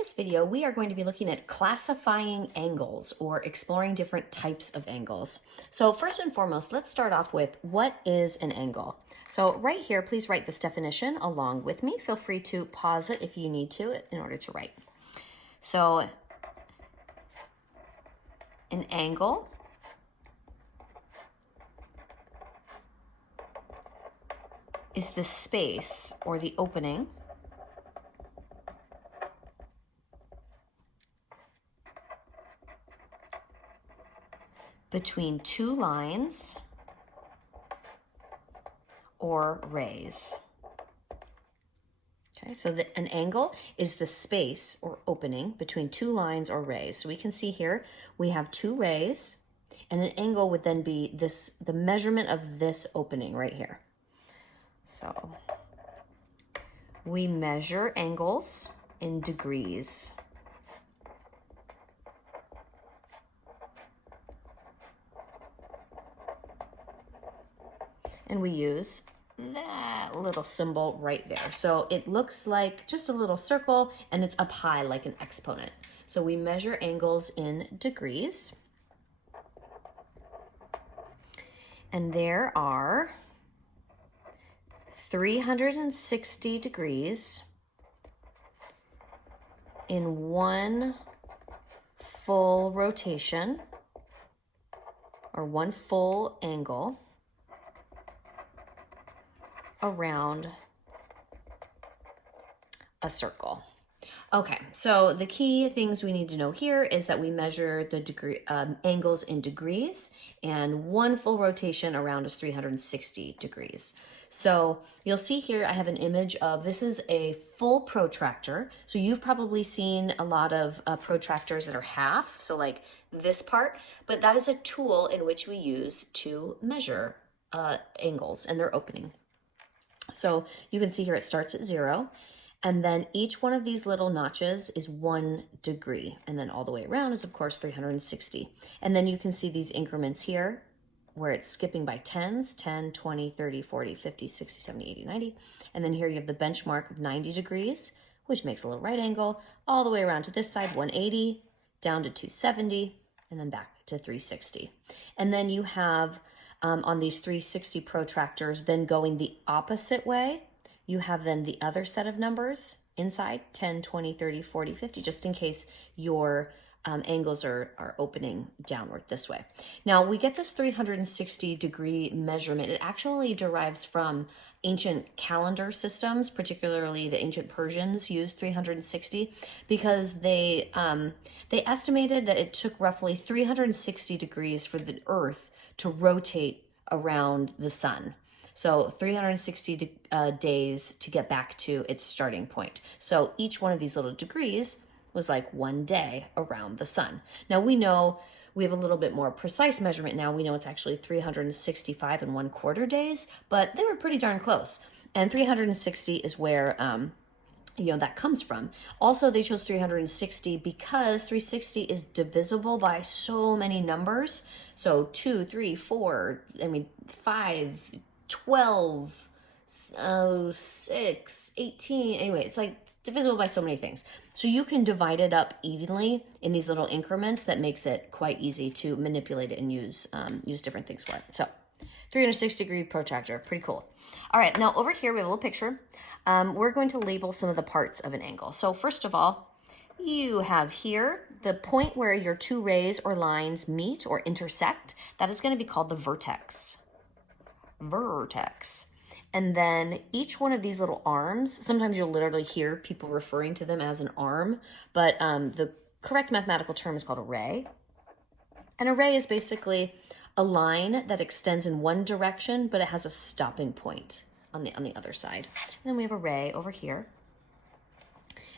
this video, we are going to be looking at classifying angles or exploring different types of angles. So first and foremost, let's start off with what is an angle? So right here, please write this definition along with me. Feel free to pause it if you need to in order to write. So an angle is the space or the opening between two lines or rays. Okay, so an angle is the space or opening between two lines or rays. So we can see here we have two rays, and an angle would then be the measurement of this opening right here. So we measure angles in degrees. And we use that little symbol right there. So it looks like just a little circle, and it's up high like an exponent. So we measure angles in degrees. And there are 360 degrees in one full rotation, or one full angle around a circle. Okay, so the key things we need to know here is that we measure the angles in degrees, and one full rotation around is 360 degrees. So you'll see here I have an image of, this is a full protractor. So you've probably seen a lot of protractors that are half, so like this part, but that is a tool in which we use to measure angles and their opening. So you can see here it starts at 0, and then each one of these little notches is 1 degree, and then all the way around is of course 360. And then you can see these increments here where it's skipping by tens, 10, 20, 30, 40, 50, 60, 70, 80, 90. And then here you have the benchmark of 90 degrees, which makes a little right angle, all the way around to this side, 180, down to 270, and then back to 360. And then you have on these 360 protractors, then going the opposite way, you have then the other set of numbers inside, 10, 20, 30, 40, 50, just in case your angles are opening downward this way. Now we get this 360 degree measurement. It actually derives from ancient calendar systems, particularly the ancient Persians used 360 because they estimated that it took roughly 360 degrees for the Earth to rotate around the sun. So 360 days to get back to its starting point. So each one of these little degrees was like 1 day around the sun. Now we know we have a little bit more precise measurement now. We know it's actually 365 and 1/4 days, but they were pretty darn close. And 360 is where that comes from. Also, they chose 360 because 360 is divisible by so many numbers. So 2, 3, 4, 5, 12, 6, 18. Anyway, it's like divisible by so many things. So you can divide it up evenly in these little increments. That makes it quite easy to manipulate it and use different things for it. So 360 degree protractor, pretty cool. All right, now over here we have a little picture. We're going to label some of the parts of an angle. So first of all, you have here the point where your two rays or lines meet or intersect. That is going to be called the vertex. Vertex. And then each one of these little arms, sometimes you'll literally hear people referring to them as an arm, but the correct mathematical term is called a ray. And a ray is basically a line that extends in one direction, but it has a stopping point on the other side. And then we have a ray over here.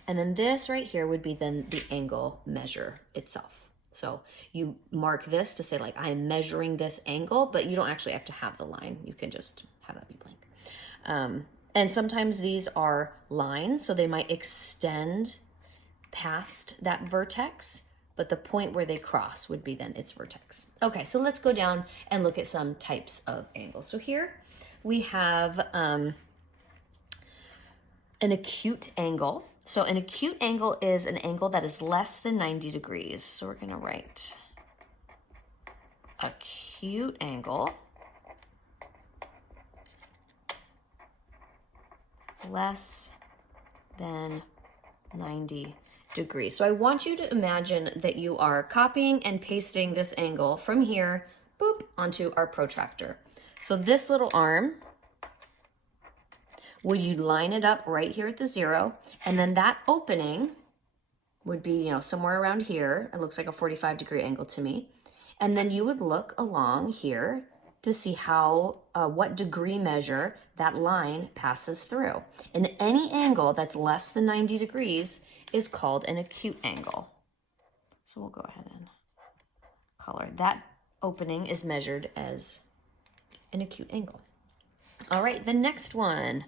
And then this right here would be then the angle measure itself. So you mark this to say like, I'm measuring this angle, but you don't actually have to have the line. You can just have that be blank. And sometimes these are lines, so they might extend past that vertex, but the point where they cross would be then its vertex. Okay, so let's go down and look at some types of angles. So here we have an acute angle. So an acute angle is an angle that is less than 90 degrees. So we're gonna write acute angle less than 90 degrees. So I want you to imagine that you are copying and pasting this angle from here, boop, onto our protractor. So this little arm, would you line it up right here at the 0, and then that opening would be, somewhere around here. It looks like a 45-degree angle to me. And then you would look along here to see what degree measure that line passes through. And any angle that's less than 90 degrees is called an acute angle. So we'll go ahead and color. That opening is measured as an acute angle. All right, the next one.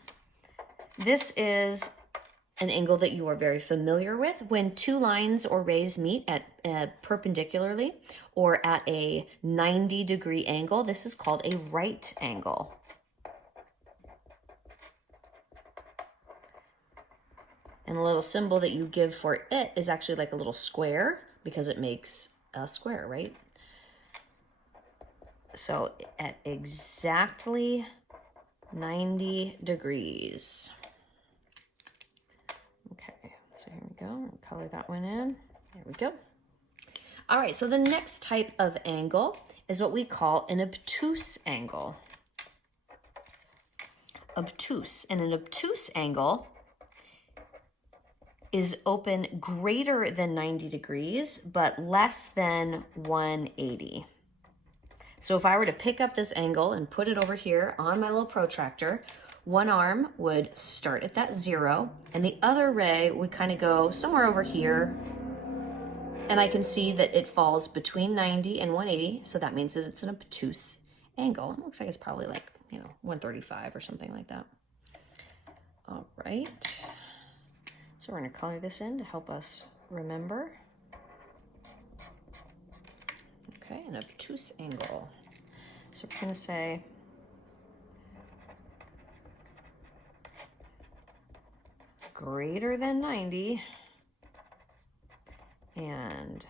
This is an angle that you are very familiar with. When two lines or rays meet at perpendicularly or at a 90-degree angle, this is called a right angle. And the little symbol that you give for it is actually like a little square because it makes a square, right? So at exactly 90 degrees. Okay, so here we go. Color that one in. There we go. All right, so the next type of angle is what we call an obtuse angle. Obtuse. And an obtuse angle is open greater than 90 degrees, but less than 180. So if I were to pick up this angle and put it over here on my little protractor, one arm would start at that 0, and the other ray would kind of go somewhere over here, and I can see that it falls between 90 and 180, so that means that it's an obtuse angle. It looks like it's probably like, 135 or something like that. All right. So we're going to color this in to help us remember. Okay, an obtuse angle. So we're going to say greater than 90 and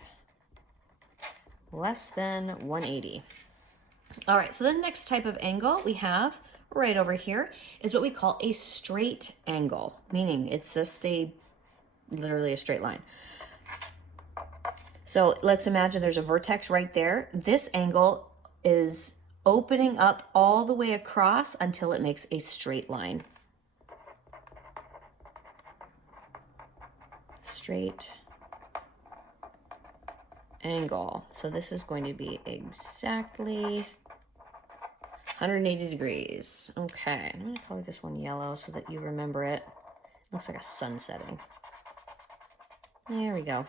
less than 180. All right, so the next type of angle we have right over here is what we call a straight angle, meaning it's just literally a straight line. So let's imagine there's a vertex right there. This angle is opening up all the way across until it makes a straight line. Straight angle. So this is going to be exactly 180 degrees. Okay, I'm going to color this one yellow so that you remember it. Looks like a sun setting. There we go.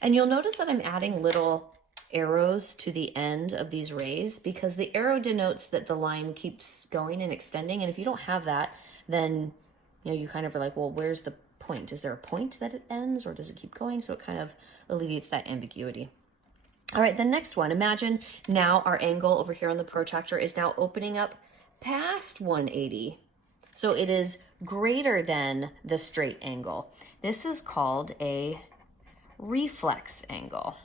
And you'll notice that I'm adding little arrows to the end of these rays because the arrow denotes that the line keeps going and extending. And if you don't have that, then you kind of are like, well, where's the point? Is there a point that it ends, or does it keep going? So it kind of alleviates that ambiguity. All right, the next one. Imagine now our angle over here on the protractor is now opening up past 180. So it is greater than the straight angle. This is called a reflex angle.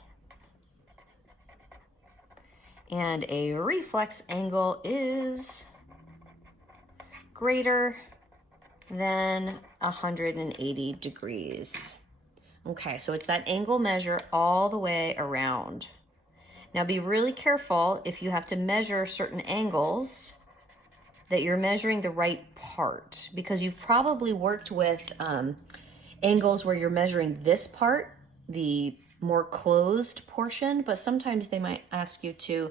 And a reflex angle is greater than 180 degrees. Okay, so it's that angle measure all the way around. Now be really careful if you have to measure certain angles that you're measuring the right part, because you've probably worked with angles where you're measuring this part, the more closed portion, but sometimes they might ask you to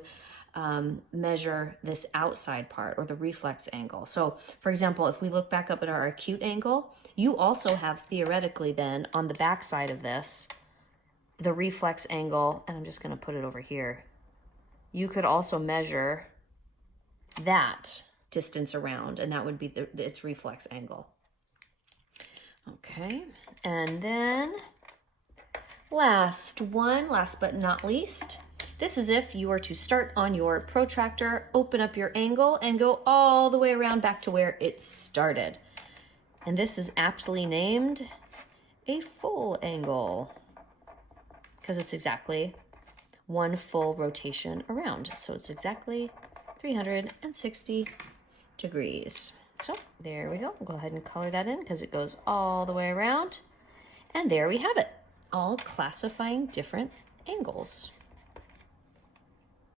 measure this outside part or the reflex angle. So for example, if we look back up at our acute angle, you also have theoretically then on the back side of this, the reflex angle, and I'm just going to put it over here. You could also measure that distance around, and that would be its reflex angle. Okay, and then last but not least, this is if you were to start on your protractor, open up your angle, and go all the way around back to where it started. And this is aptly named a full angle because it's exactly one full rotation around. So it's exactly 360 degrees. So there we go. We'll go ahead and color that in because it goes all the way around. And there we have it, all classifying different angles.